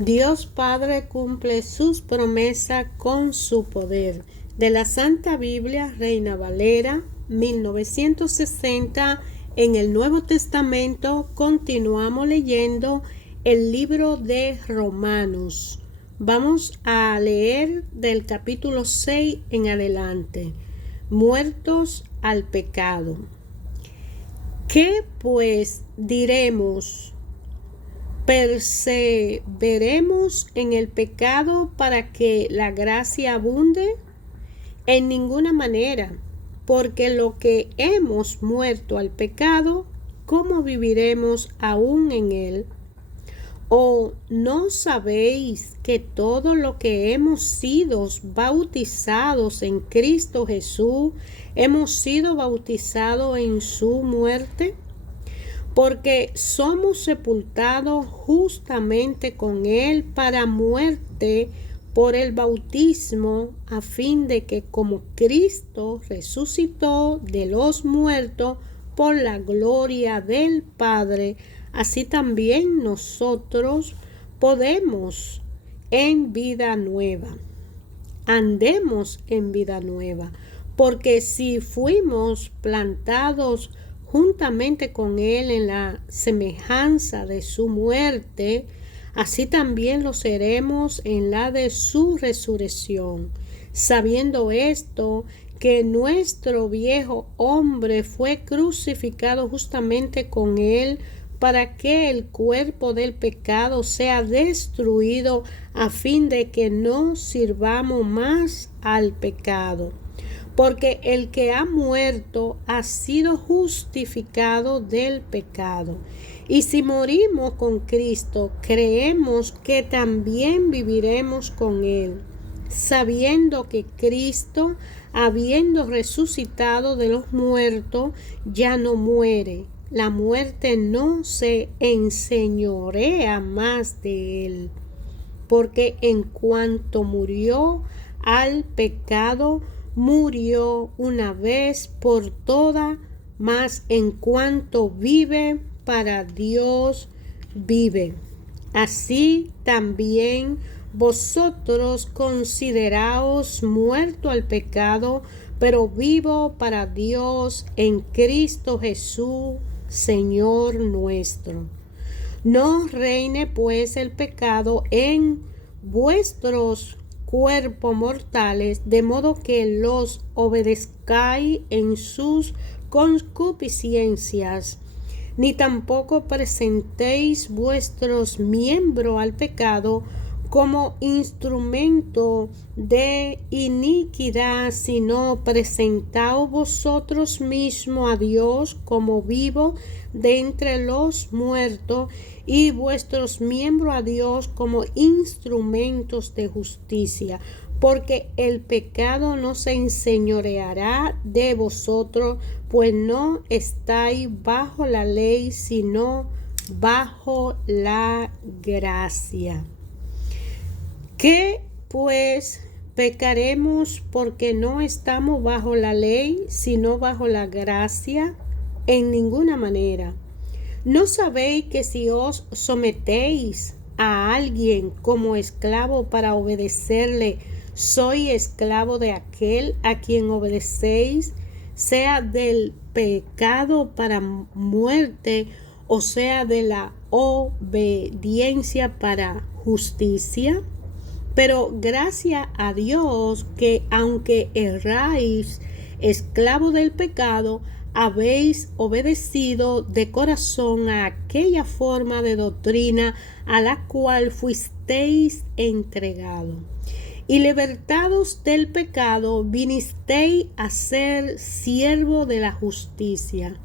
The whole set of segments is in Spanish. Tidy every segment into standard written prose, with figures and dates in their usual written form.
Dios Padre cumple sus promesas con su poder. De la Santa Biblia, Reina Valera, 1960, en el Nuevo Testamento continuamos leyendo el libro de Romanos. Vamos a leer del capítulo 6 en adelante. Muertos al pecado. ¿Qué pues diremos? ¿Perseveremos en el pecado para que la gracia abunde? En ninguna manera, porque lo que hemos muerto al pecado, ¿cómo viviremos aún en él? ¿O no sabéis que todo lo que hemos sido bautizados en Cristo Jesús, hemos sido bautizados en su muerte? Porque somos sepultados justamente con Él para muerte por el bautismo, a fin de que como Cristo resucitó de los muertos por la gloria del Padre, así también nosotros podemos en vida nueva. Andemos en vida nueva, porque si fuimos plantados juntamente con Él en la semejanza de su muerte, así también lo seremos en la de su resurrección, sabiendo esto, que nuestro viejo hombre fue crucificado justamente con Él, para que el cuerpo del pecado sea destruido, a fin de que no sirvamos más al pecado. Porque el que ha muerto ha sido justificado del pecado. Y si morimos con Cristo, creemos que también viviremos con Él, sabiendo que Cristo, habiendo resucitado de los muertos, ya no muere. La muerte no se enseñorea más de Él. Porque en cuanto murió al pecado, murió una vez por todas, mas en cuanto vive, para Dios vive. Así también vosotros consideraos muerto al pecado, pero vivo para Dios en Cristo Jesús, Señor nuestro. No reine pues el pecado en vuestros cuerpos mortales, de modo que los obedezcáis en sus concupiscencias, ni tampoco presentéis vuestros miembros al pecado como instrumento de iniquidad, sino presentaos vosotros mismos a Dios como vivo de entre los muertos, y vuestros miembros a Dios como instrumentos de justicia, porque el pecado no se enseñoreará de vosotros, pues no estáis bajo la ley, sino bajo la gracia. ¿Qué pues pecaremos porque no estamos bajo la ley, sino bajo la gracia? En ninguna manera. ¿No sabéis que si os sometéis a alguien como esclavo para obedecerle, soy esclavo de aquel a quien obedecéis, sea del pecado para muerte, o sea de la obediencia para justicia? Pero gracias a Dios que aunque erráis, esclavo del pecado, habéis obedecido de corazón a aquella forma de doctrina a la cual fuisteis entregados. Y libertados del pecado, vinisteis a ser siervo de la justicia.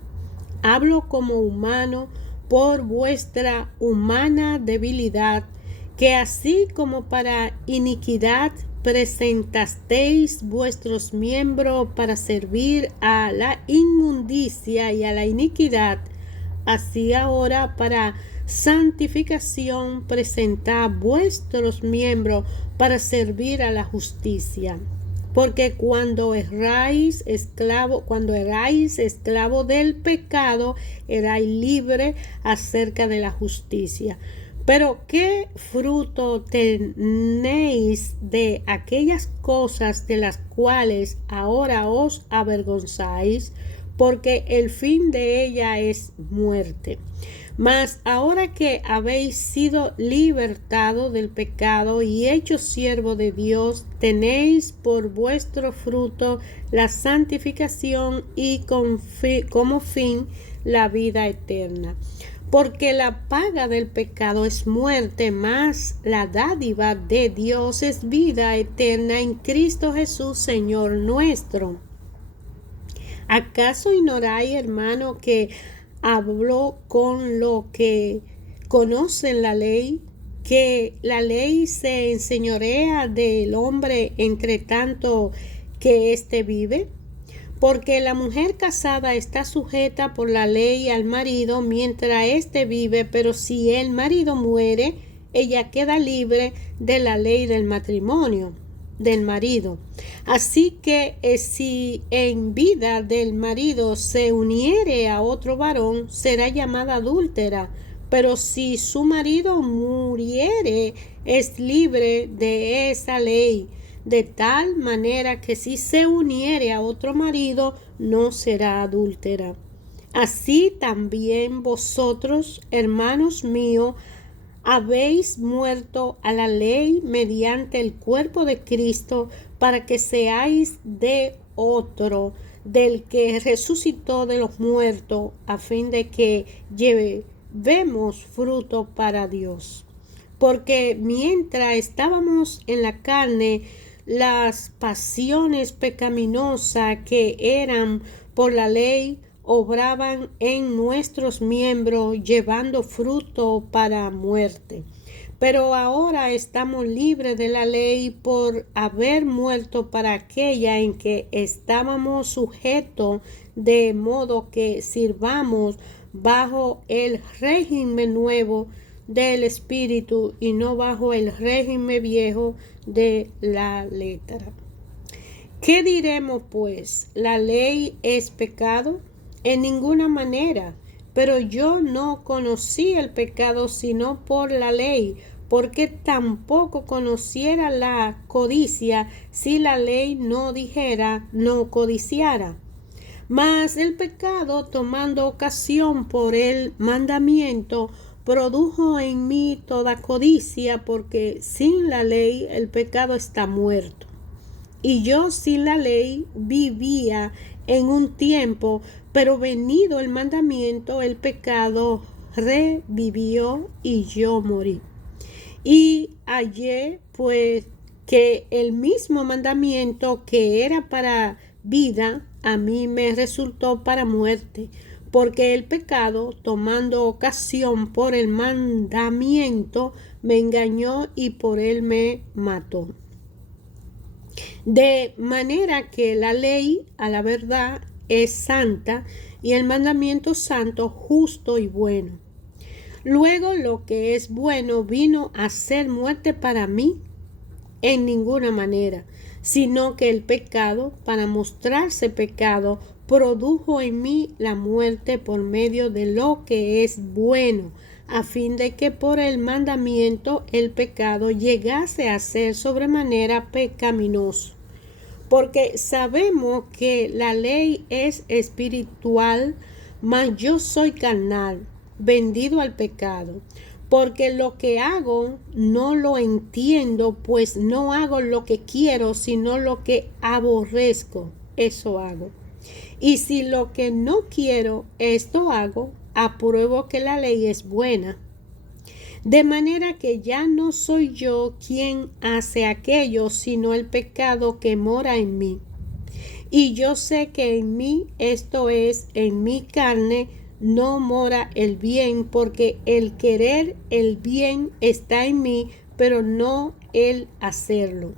Hablo como humano por vuestra humana debilidad, que así como para iniquidad presentasteis vuestros miembros para servir a la inmundicia y a la iniquidad, así ahora para santificación presentad vuestros miembros para servir a la justicia. Porque cuando erais esclavo del pecado, erais libre acerca de la justicia. Pero ¿qué fruto tenéis de aquellas cosas de las cuales ahora os avergonzáis? Porque el fin de ella es muerte. Mas ahora que habéis sido libertados del pecado y hechos siervo de Dios, tenéis por vuestro fruto la santificación y como fin la vida eterna. Porque la paga del pecado es muerte, mas la dádiva de Dios es vida eterna en Cristo Jesús, Señor nuestro. ¿Acaso ignoráis, hermano, que hablo con lo que conocen la ley, que la ley se enseñorea del hombre entre tanto que éste vive? Porque la mujer casada está sujeta por la ley al marido mientras éste vive, pero si el marido muere, ella queda libre de la ley del matrimonio del marido. Así que si en vida del marido se uniere a otro varón, será llamada adúltera. Pero si su marido muriere, es libre de esa ley, de tal manera que si se uniere a otro marido, no será adúltera. Así también vosotros, hermanos míos, habéis muerto a la ley mediante el cuerpo de Cristo, para que seáis de otro, del que resucitó de los muertos, a fin de que llevemos fruto para Dios. Porque mientras estábamos en la carne, las pasiones pecaminosas que eran por la ley obraban en nuestros miembros, llevando fruto para muerte. Pero ahora estamos libres de la ley por haber muerto para aquella en que estábamos sujetos, de modo que sirvamos bajo el régimen nuevo del Espíritu y no bajo el régimen viejo de la letra. ¿Qué diremos pues? ¿La ley es pecado? En ninguna manera. Pero yo no conocí el pecado sino por la ley, porque tampoco conociera la codicia si la ley no dijera no codiciara. Mas el pecado, tomando ocasión por el mandamiento, produjo en mí toda codicia, porque sin la ley el pecado está muerto. Y yo sin la ley vivía en un tiempo, pero venido el mandamiento, el pecado revivió y yo morí. Y hallé pues que el mismo mandamiento que era para vida, a mí me resultó para muerte, porque el pecado, tomando ocasión por el mandamiento, me engañó y por él me mató. De manera que la ley, a la verdad, es santa, y el mandamiento santo, justo y bueno. Luego lo que es bueno vino a ser muerte para mí, en ninguna manera, sino que el pecado, para mostrarse pecado, produjo en mí la muerte por medio de lo que es bueno, a fin de que por el mandamiento el pecado llegase a ser sobremanera pecaminoso. Porque sabemos que la ley es espiritual, mas yo soy carnal, vendido al pecado. Porque lo que hago no lo entiendo, pues no hago lo que quiero, sino lo que aborrezco, eso hago. Y si lo que no quiero, esto hago, apruebo que la ley es buena. De manera que ya no soy yo quien hace aquello, sino el pecado que mora en mí. Y yo sé que en mí, esto es, en mi carne, no mora el bien, porque el querer el bien está en mí, pero no el hacerlo.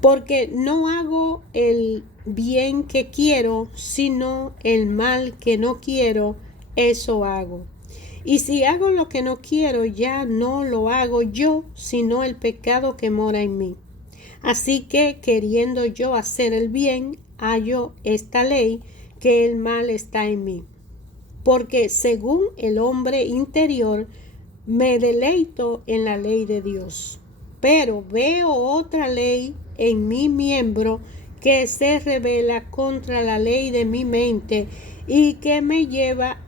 Porque no hago el bien que quiero, sino el mal que no quiero, eso hago. Y si hago lo que no quiero, ya no lo hago yo, sino el pecado que mora en mí. Así que, queriendo yo hacer el bien, hallo esta ley, que el mal está en mí. Porque según el hombre interior, me deleito en la ley de Dios, pero veo otra ley en mi miembro que se rebela contra la ley de mi mente y que me lleva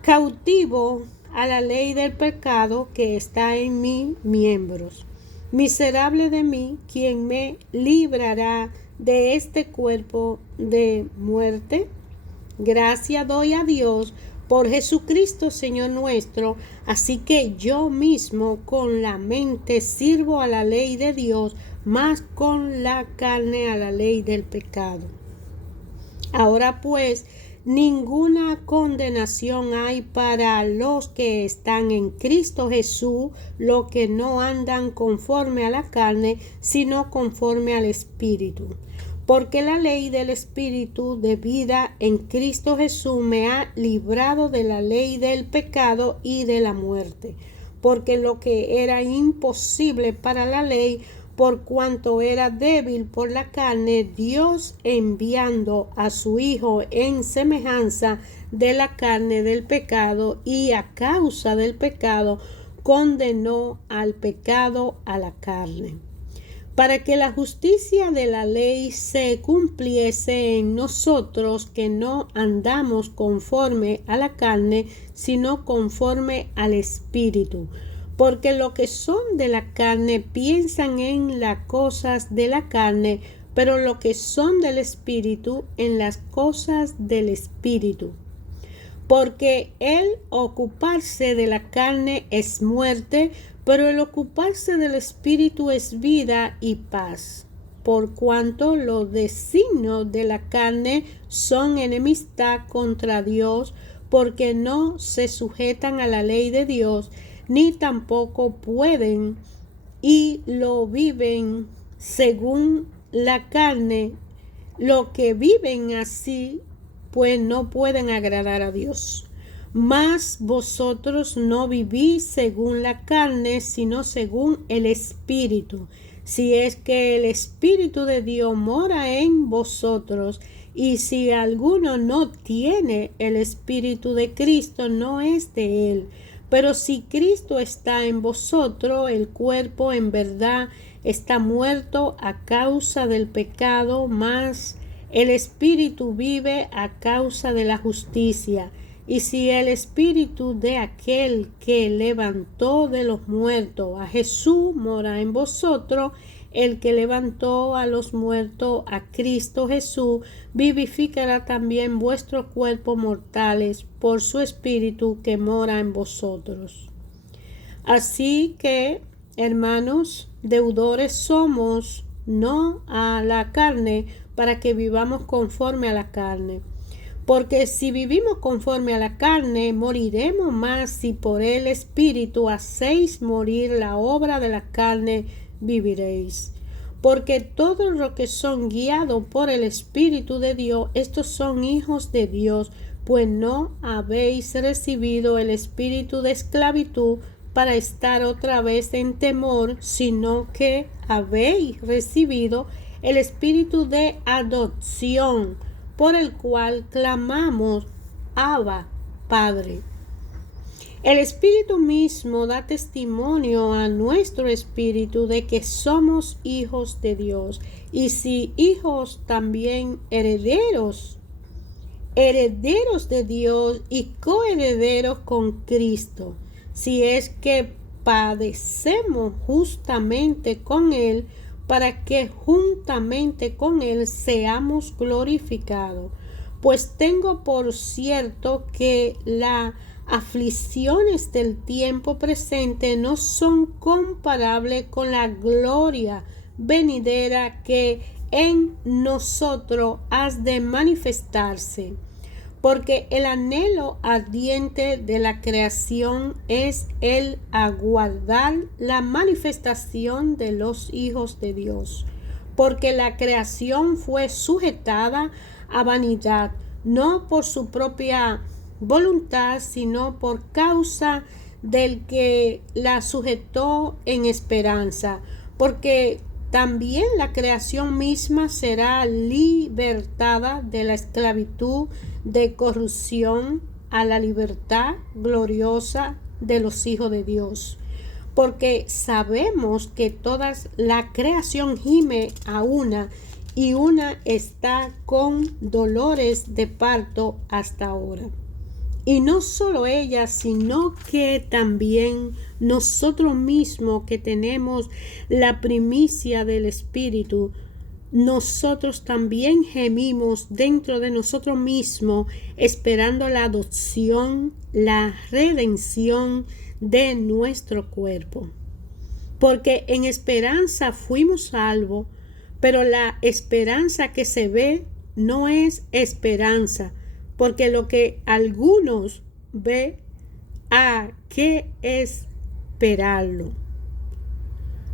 cautivo a la ley del pecado que está en mis miembros. Miserable de mí, ¿quién me librará de este cuerpo de muerte? Gracias doy a Dios por Jesucristo Señor nuestro. Así que yo mismo con la mente sirvo a la ley de Dios, más con la carne a la ley del pecado. Ahora pues, ninguna condenación hay para los que están en Cristo Jesús, los que no andan conforme a la carne, sino conforme al Espíritu. Porque la ley del Espíritu de vida en Cristo Jesús me ha librado de la ley del pecado y de la muerte. Porque lo que era imposible para la ley, por cuanto era débil por la carne, Dios enviando a su Hijo en semejanza de la carne del pecado, y a causa del pecado condenó al pecado a la carne, para que la justicia de la ley se cumpliese en nosotros, que no andamos conforme a la carne, sino conforme al Espíritu. Porque los que son de la carne piensan en las cosas de la carne, pero los que son del Espíritu en las cosas del Espíritu. Porque el ocuparse de la carne es muerte, pero el ocuparse del Espíritu es vida y paz. Por cuanto los designios de la carne son enemistad contra Dios, porque no se sujetan a la ley de Dios, ni tampoco pueden, y lo viven según la carne. Los que viven así, pues no pueden agradar a Dios. Mas vosotros no vivís según la carne, sino según el Espíritu, si es que el Espíritu de Dios mora en vosotros. Y si alguno no tiene el Espíritu de Cristo, no es de él. Pero si Cristo está en vosotros, el cuerpo en verdad está muerto a causa del pecado, mas el Espíritu vive a causa de la justicia. Y si el Espíritu de aquel que levantó de los muertos a Jesús mora en vosotros, el que levantó a los muertos a Cristo Jesús vivificará también vuestros cuerpos mortales por su Espíritu que mora en vosotros. Así que, hermanos, deudores somos, no a la carne, para que vivamos conforme a la carne. Porque si vivimos conforme a la carne, moriremos, más si por el Espíritu hacéis morir la obra de la carne, viviréis. Porque todos los que son guiados por el Espíritu de Dios, estos son hijos de Dios, pues no habéis recibido el espíritu de esclavitud para estar otra vez en temor, sino que habéis recibido el espíritu de adopción, por el cual clamamos, Abba, Padre. El Espíritu mismo da testimonio a nuestro espíritu de que somos hijos de Dios, y si hijos, también herederos, herederos de Dios y coherederos con Cristo, si es que padecemos justamente con Él, para que juntamente con Él seamos glorificados. Pues tengo por cierto que las aflicciones del tiempo presente no son comparables con la gloria venidera que en nosotros has de manifestarse. Porque el anhelo ardiente de la creación es el aguardar la manifestación de los hijos de Dios. Porque la creación fue sujetada a vanidad, no por su propia voluntad, sino por causa del que la sujetó en esperanza. Porque también la creación misma será libertada de la esclavitud de corrupción a la libertad gloriosa de los hijos de Dios, porque sabemos que toda la creación gime a una y una está con dolores de parto hasta ahora. Y no solo ella, sino que también nosotros mismos que tenemos la primicia del Espíritu, nosotros también gemimos dentro de nosotros mismos, esperando la adopción, la redención de nuestro cuerpo. Porque en esperanza fuimos salvos, pero la esperanza que se ve no es esperanza, porque lo que algunos ven, ¿a qué esperarlo?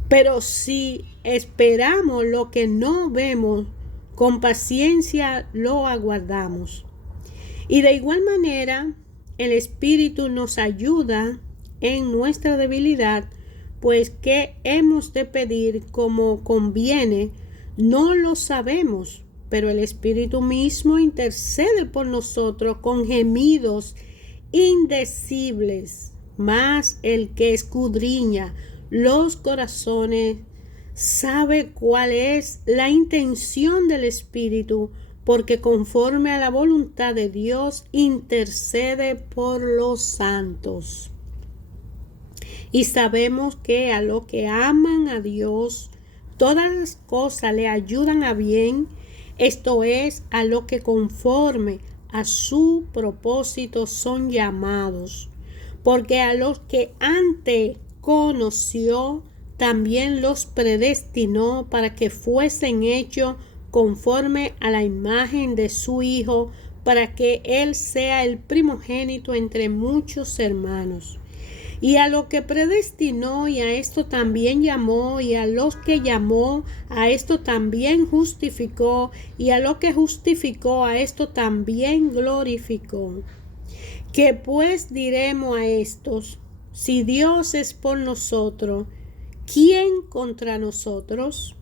Pero si esperamos lo que no vemos, con paciencia lo aguardamos. Y de igual manera, el Espíritu nos ayuda en nuestra debilidad, pues ¿qué hemos de pedir como conviene? No lo sabemos, pero el Espíritu mismo intercede por nosotros con gemidos indecibles. Mas el que escudriña los corazones sabe cuál es la intención del Espíritu, porque conforme a la voluntad de Dios intercede por los santos. Y sabemos que a los que aman a Dios, todas las cosas le ayudan a bien, esto es, a los que conforme a su propósito son llamados. Porque a los que antes conoció, también los predestinó para que fuesen hechos conforme a la imagen de su Hijo, para que Él sea el primogénito entre muchos hermanos. Y a lo que predestinó, y a esto también llamó, y a los que llamó, a esto también justificó, y a lo que justificó, a esto también glorificó. ¿Qué pues diremos a estos? Si Dios es por nosotros, ¿quién contra nosotros?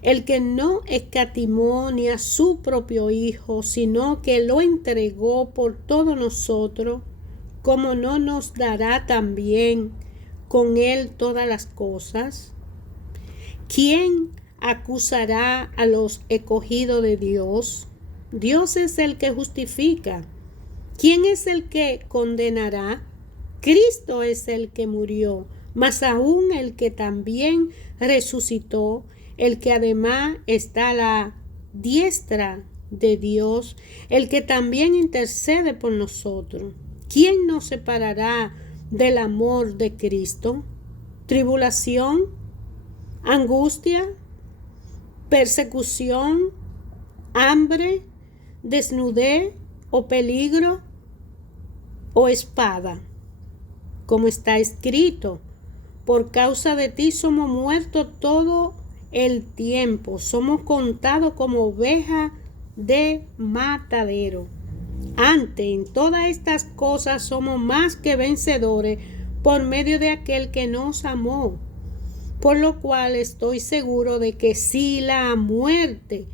El que no escatimó ni a su propio Hijo, sino que lo entregó por todos nosotros, ¿cómo no nos dará también con Él todas las cosas? ¿Quién acusará a los escogidos de Dios? Dios es el que justifica. ¿Quién es el que condenará? Cristo es el que murió, mas aún el que también resucitó, el que además está a la diestra de Dios, el que también intercede por nosotros. ¿Quién nos separará del amor de Cristo? ¿Tribulación? ¿Angustia? ¿Persecución? ¿Hambre? ¿Desnudez? ¿O peligro? ¿O espada? Como está escrito, por causa de ti somos muertos todo el tiempo, somos contados como ovejas de matadero. Antes, en todas estas cosas somos más que vencedores por medio de aquel que nos amó. Por lo cual estoy seguro de que si la muerte,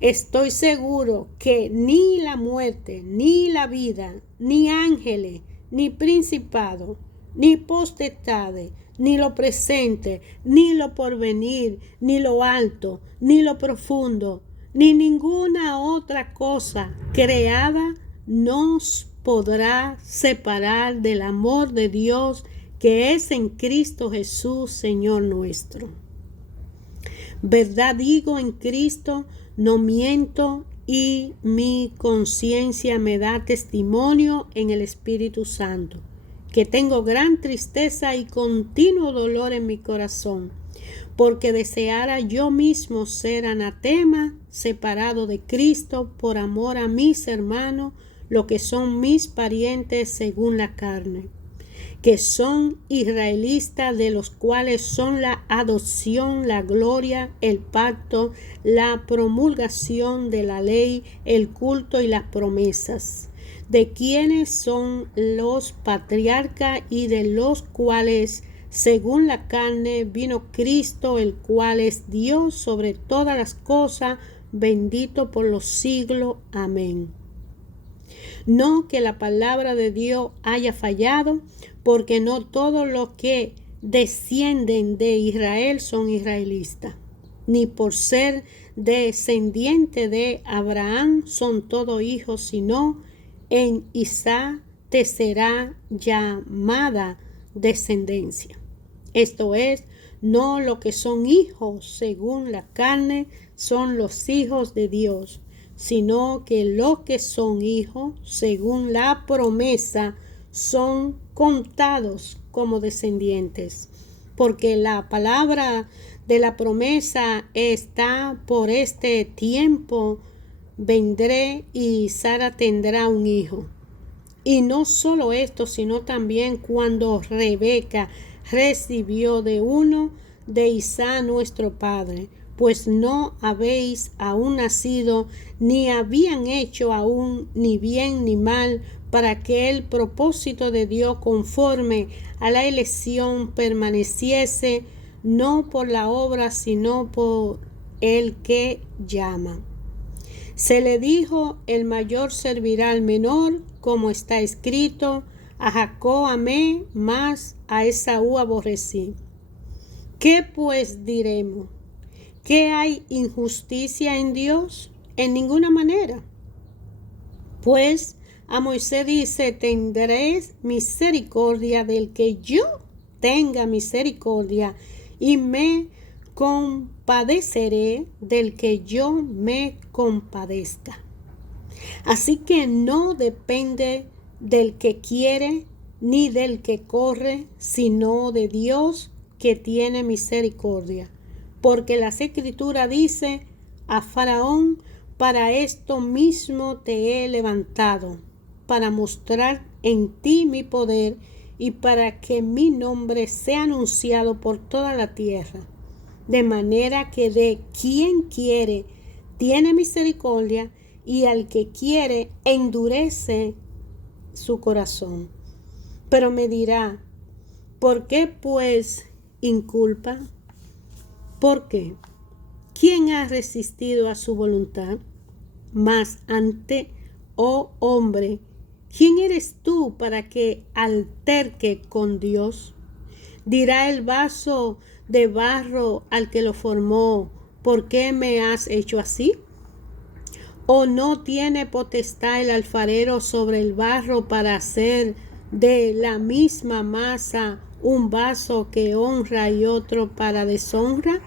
estoy seguro que ni la muerte, ni la vida, ni ángeles, ni principado, ni potestades, ni lo presente, ni lo porvenir, ni lo alto, ni lo profundo, ni ninguna otra cosa creada nos podrá separar del amor de Dios que es en Cristo Jesús, Señor nuestro. Verdad digo en Cristo, no miento, y mi conciencia me da testimonio en el Espíritu Santo, que tengo gran tristeza y continuo dolor en mi corazón, porque deseara yo mismo ser anatema, separado de Cristo, por amor a mis hermanos, lo que son mis parientes según la carne, que son israelitas, de los cuales son la adopción, la gloria, el pacto, la promulgación de la ley, el culto y las promesas, de quienes son los patriarcas y de los cuales según la carne vino Cristo, el cual es Dios sobre todas las cosas, bendito por los siglos. Amén. No que la palabra de Dios haya fallado, porque no todos los que descienden de Israel son israelitas, ni por ser descendiente de Abraham son todos hijos, sino en Isaac te será llamada descendencia. Esto es, no lo que son hijos según la carne son los hijos de Dios, sino que los que son hijos según la promesa son contados como descendientes, porque la palabra de la promesa está: por este tiempo vendré y Sara tendrá un hijo. Y no solo esto, sino también cuando Rebeca recibió de uno de Isaac nuestro padre, pues no habéis aún nacido, ni habían hecho aún ni bien ni mal, para que el propósito de Dios conforme a la elección permaneciese, no por la obra, sino por el que llama. Se le dijo: el mayor servirá al menor, como está escrito: a Jacob amé, mas a Esaú aborrecí. ¿Qué pues diremos? ¿Que hay injusticia en Dios? En ninguna manera. Pues a Moisés dice: tendré misericordia del que yo tenga misericordia, y me compadeceré del que yo me compadezca. Así que no depende del que quiere ni del que corre, sino de Dios que tiene misericordia. Porque la Escritura dice: a Faraón, para esto mismo te he levantado, para mostrar en ti mi poder y para que mi nombre sea anunciado por toda la tierra. De manera que de quien quiere tiene misericordia, y al que quiere endurece su corazón. Pero me dirá: ¿por qué pues inculpa? ¿Por qué? ¿Quién ha resistido a su voluntad? Mas ante, oh hombre, ¿quién eres tú para que alterque con Dios? Dirá el vaso de barro al que lo formó: ¿por qué me has hecho así? ¿O no tiene potestad el alfarero sobre el barro para hacer de la misma masa un vaso que honra y otro para deshonra?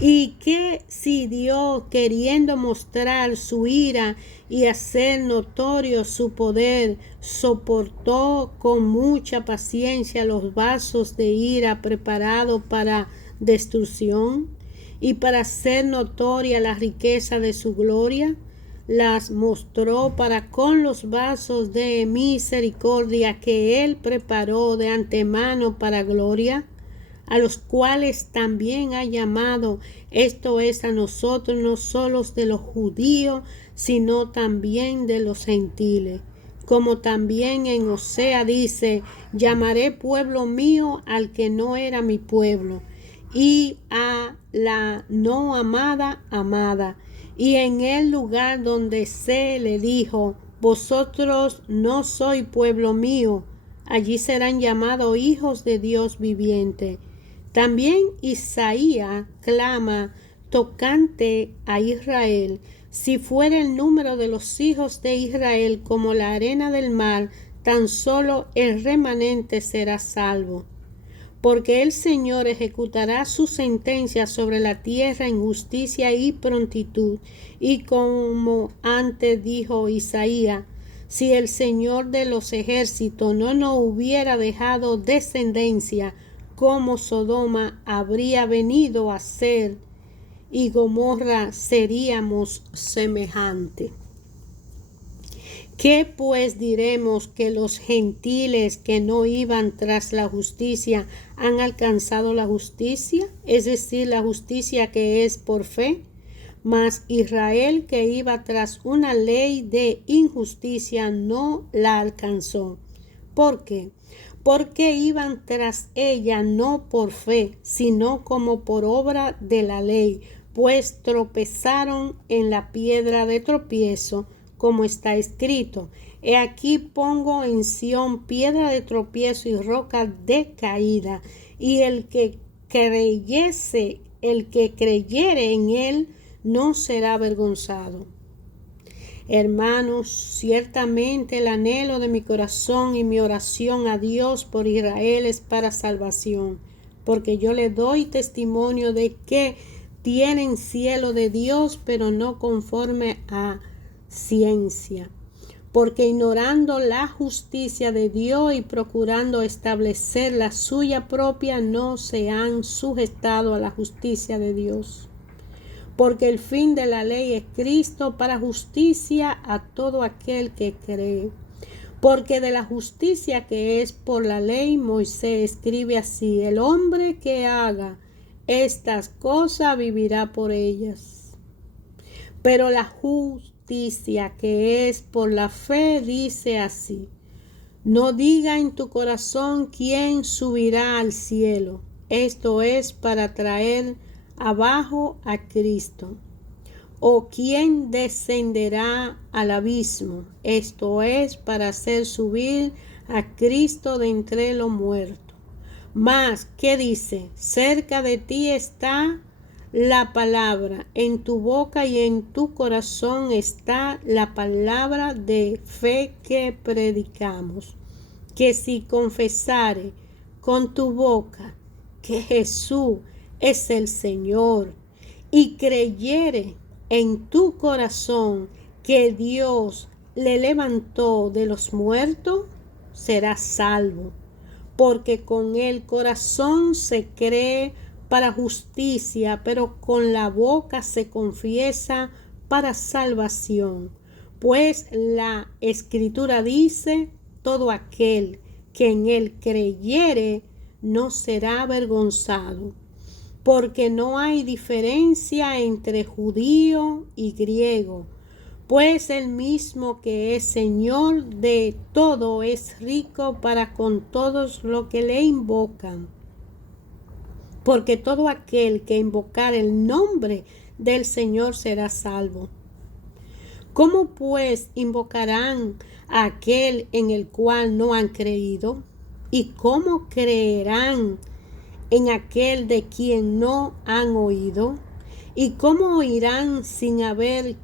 ¿Y que si Dios, queriendo mostrar su ira y hacer notorio su poder, soportó con mucha paciencia los vasos de ira preparados para destrucción, y para hacer notoria la riqueza de su gloria, las mostró para con los vasos de misericordia que él preparó de antemano para gloria, a los cuales también ha llamado, esto es, a nosotros, no solo de los judíos, sino también de los gentiles. Como también en Osea dice: llamaré pueblo mío al que no era mi pueblo, y a la no amada, amada. Y en el lugar donde se le dijo: vosotros no sois pueblo mío, allí serán llamados hijos de Dios viviente. También Isaías clama tocante a Israel: si fuera el número de los hijos de Israel como la arena del mar, tan solo el remanente será salvo. Porque el Señor ejecutará su sentencia sobre la tierra en justicia y prontitud. Y como antes dijo Isaías: si el Señor de los ejércitos no nos hubiera dejado descendencia, como Sodoma habría venido a ser, y Gomorra seríamos semejante. ¿Qué pues diremos? ¿Que los gentiles que no iban tras la justicia han alcanzado la justicia? Es decir, la justicia que es por fe. Mas Israel, que iba tras una ley de injusticia, no la alcanzó. ¿Por qué? Porque iban tras ella no por fe, sino como por obra de la ley, pues tropezaron en la piedra de tropiezo, como está escrito: He aquí pongo en Sión piedra de tropiezo y roca de caída, y el que creyere en él no será avergonzado. Hermanos, ciertamente el anhelo de mi corazón y mi oración a Dios por Israel es para salvación, porque yo le doy testimonio de que tienen cielo de Dios, pero no conforme a ciencia, porque ignorando la justicia de Dios y procurando establecer la suya propia, no se han sujetado a la justicia de Dios. Porque el fin de la ley es Cristo para justicia a todo aquel que cree. Porque de la justicia que es por la ley, Moisés escribe así: el hombre que haga estas cosas vivirá por ellas. Pero la justicia que es por la fe dice así: no diga en tu corazón quién subirá al cielo. Esto es para traer abajo a Cristo. O quién descenderá al abismo. Esto es para hacer subir a Cristo de entre los muertos. Mas, ¿qué dice? Cerca de ti está la palabra, en tu boca y en tu corazón está la palabra de fe que predicamos. Que si confesare con tu boca que Jesús es el Señor y creyere en tu corazón que Dios le levantó de los muertos, serás salvo. Porque con el corazón se cree para justicia, pero con la boca se confiesa para salvación. Pues la Escritura dice: todo aquel que en él creyere no será avergonzado. Porque no hay diferencia entre judío y griego, pues el mismo que es Señor de todo es rico para con todos los que le invocan. Porque todo aquel que invocar el nombre del Señor será salvo. ¿Cómo pues invocarán a aquel en el cual no han creído? ¿Y cómo creerán en aquel de quien no han oído? ¿Y cómo oirán sin haber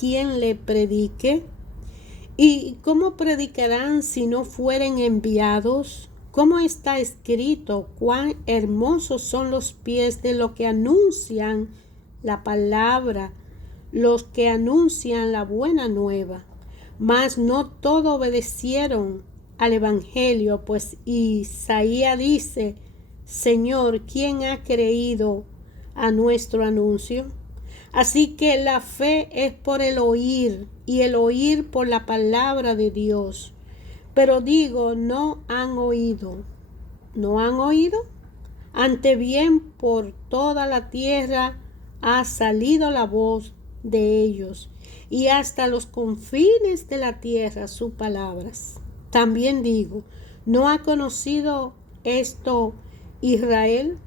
quien le predique? ¿Y cómo predicarán si no fueren enviados? ¿Cómo está escrito? Cuán hermosos son los pies de los que anuncian la palabra, los que anuncian la buena nueva. Mas no todos obedecieron al evangelio, pues Isaías dice: Señor, ¿quién ha creído a nuestro anuncio? Así que la fe es por el oír, y el oír por la palabra de Dios. Pero digo, no han oído. ¿No han oído? Ante bien por toda la tierra ha salido la voz de ellos, y hasta los confines de la tierra sus palabras. También digo, ¿no ha conocido esto Israel?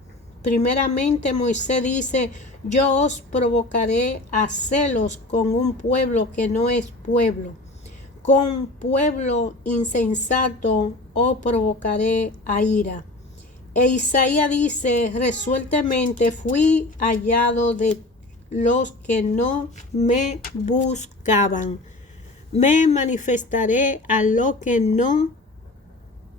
Primeramente Moisés dice: yo os provocaré a celos con un pueblo que no es pueblo. Con pueblo insensato os provocaré a ira. E Isaías dice: resueltamente fui hallado de los que no me buscaban. Me manifestaré a los que no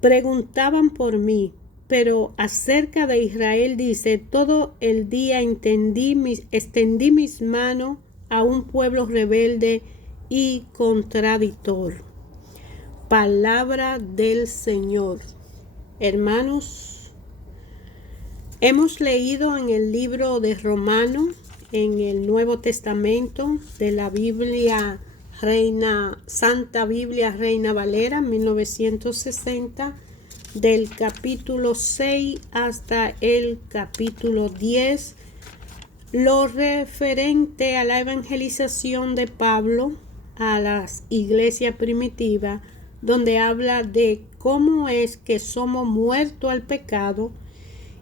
preguntaban por mí. Pero acerca de Israel dice: todo el día extendí mis manos a un pueblo rebelde y contradictor. Palabra del Señor. Hermanos, hemos leído en el libro de Romanos, en el Nuevo Testamento de la Biblia Santa Biblia Reina Valera 1960, del capítulo 6 hasta el capítulo 10, lo referente a la evangelización de Pablo a las iglesias primitivas, donde habla de cómo es que somos muertos al pecado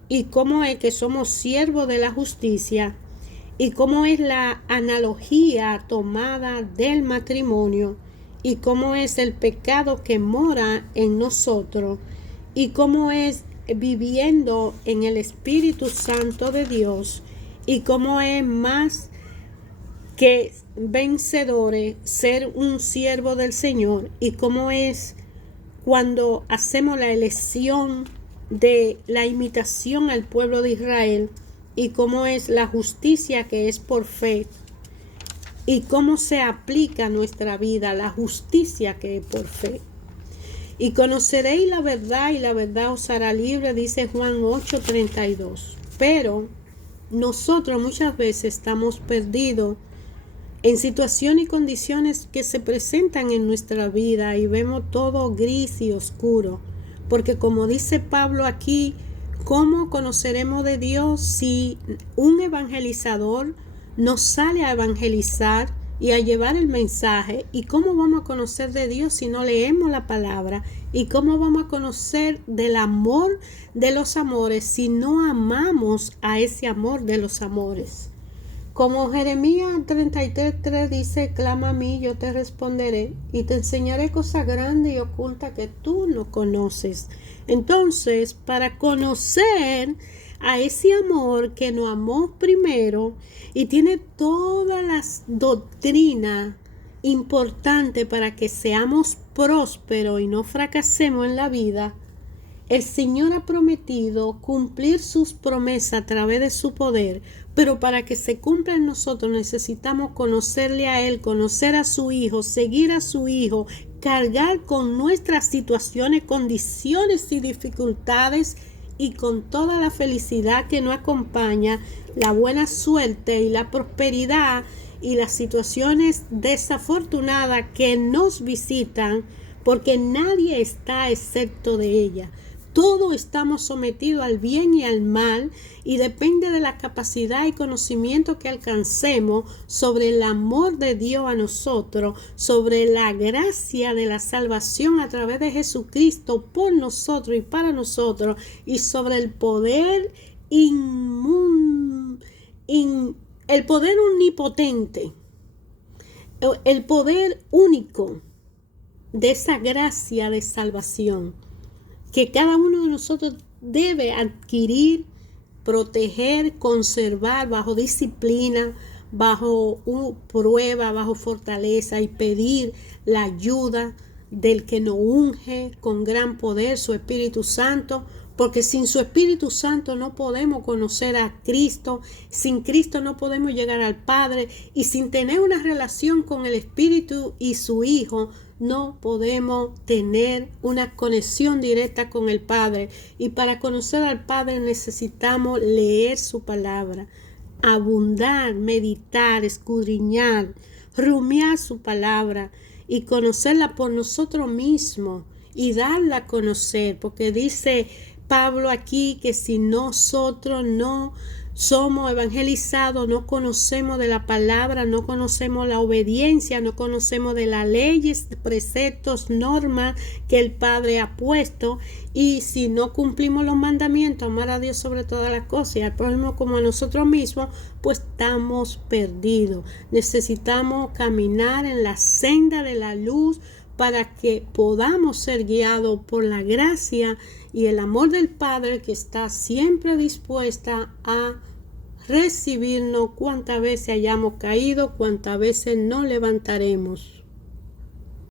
y cómo es que somos siervos de la justicia, y cómo es la analogía tomada del matrimonio y cómo es el pecado que mora en nosotros y cómo es viviendo en el Espíritu Santo de Dios y cómo es más que vencedores ser un siervo del Señor y cómo es cuando hacemos la elección de la imitación al pueblo de Israel y cómo es la justicia que es por fe y cómo se aplica a nuestra vida la justicia que es por fe. Y conoceréis la verdad y la verdad os hará libre, dice Juan 8:32. Pero nosotros muchas veces estamos perdidos en situaciones y condiciones que se presentan en nuestra vida y vemos todo gris y oscuro. Porque como dice Pablo aquí, ¿cómo conoceremos de Dios si un evangelizador nos sale a evangelizar y a llevar el mensaje? ¿Y cómo vamos a conocer de Dios si no leemos la palabra? ¿Y cómo vamos a conocer del amor de los amores si no amamos a ese amor de los amores? Como Jeremías 33:3 dice, clama a mí, yo te responderé y te enseñaré cosas grandes y ocultas que tú no conoces. Entonces, para conocer a ese amor que nos amó primero y tiene todas las doctrinas importantes para que seamos prósperos y no fracasemos en la vida, el Señor ha prometido cumplir sus promesas a través de su poder, pero para que se cumpla en nosotros necesitamos conocerle a Él, conocer a su Hijo, seguir a su Hijo, cargar con nuestras situaciones, condiciones y dificultades y con toda la felicidad que nos acompaña, la buena suerte y la prosperidad y las situaciones desafortunadas que nos visitan, porque nadie está excepto de ella. Todos estamos sometidos al bien y al mal y depende de la capacidad y conocimiento que alcancemos sobre el amor de Dios a nosotros, sobre la gracia de la salvación a través de Jesucristo por nosotros y para nosotros y sobre el poder el poder omnipotente, el poder único de esa gracia de salvación que cada uno de nosotros debe adquirir, proteger, conservar bajo disciplina, bajo prueba, bajo fortaleza y pedir la ayuda del que nos unge con gran poder, su Espíritu Santo, porque sin su Espíritu Santo no podemos conocer a Cristo, sin Cristo no podemos llegar al Padre y sin tener una relación con el Espíritu y su Hijo no podemos tener una conexión directa con el Padre. Y para conocer al Padre necesitamos leer su palabra, abundar, meditar, escudriñar, rumiar su palabra y conocerla por nosotros mismos y darla a conocer, porque dice Pablo aquí que si nosotros no somos evangelizados, no conocemos de la palabra, no conocemos la obediencia, no conocemos de las leyes, preceptos, normas que el Padre ha puesto, y si no cumplimos los mandamientos, amar a Dios sobre todas las cosas y al prójimo como a nosotros mismos, pues estamos perdidos. Necesitamos caminar en la senda de la luz para que podamos ser guiados por la gracia y el amor del Padre, que está siempre dispuesta a recibirnos cuantas veces hayamos caído, cuantas veces nos levantaremos.